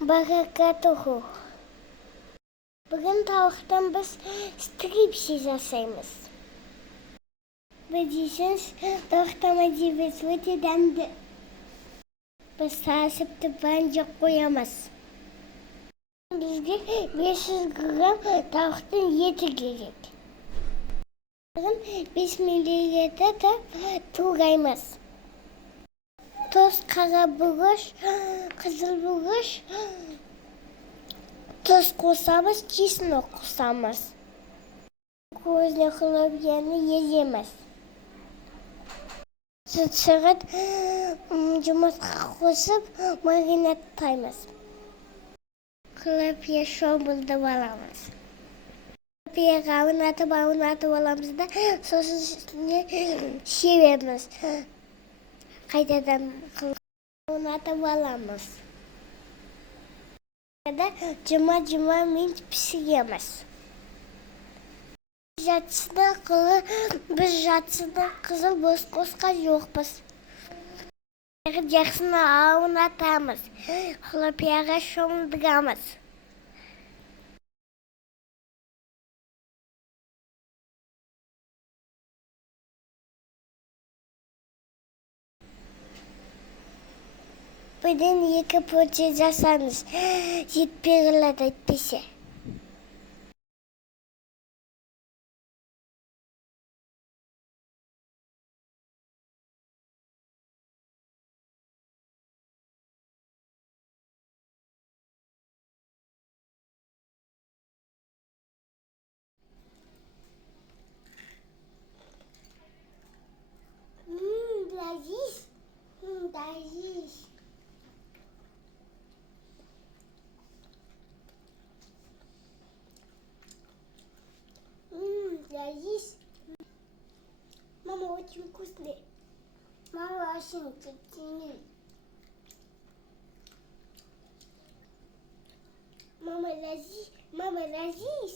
Barakatuhu. Bugün tavuktan biz stripsiz жасаймыз. Білдейсіз, тауықтама дейбіз өте дәмді. Біз сасыпты банжық қоямыз. Бізге 500 грамм тауықтың еті керек. 5 миллилитр туғаймыз. Тоз, қара бұрыш, қызыл бұрыш, тұз қосамыз, чеснок қосамыз. Көзіне хлопьяны еземіз. Сүт жұмыртқа қосып маринадтаймыз. Хлопья шомылдып аламыз. Хлопьяға аунатып аламыз да, сосын үстіне себеміз. Қайтадан аунатып аламыз. Жұма минут пісіреміз. Біз жатсына қызыл боз қосқан жоқпыз. Жақсына аунатамыз. Хлопьяға шомылдырамыз. Бұдан 2 порция жасаңыз, жетпей қалады әйтпесе. Лазиш. Лазиш. Мама очень вкусный. Мама очень вкусный. Мама лазиш.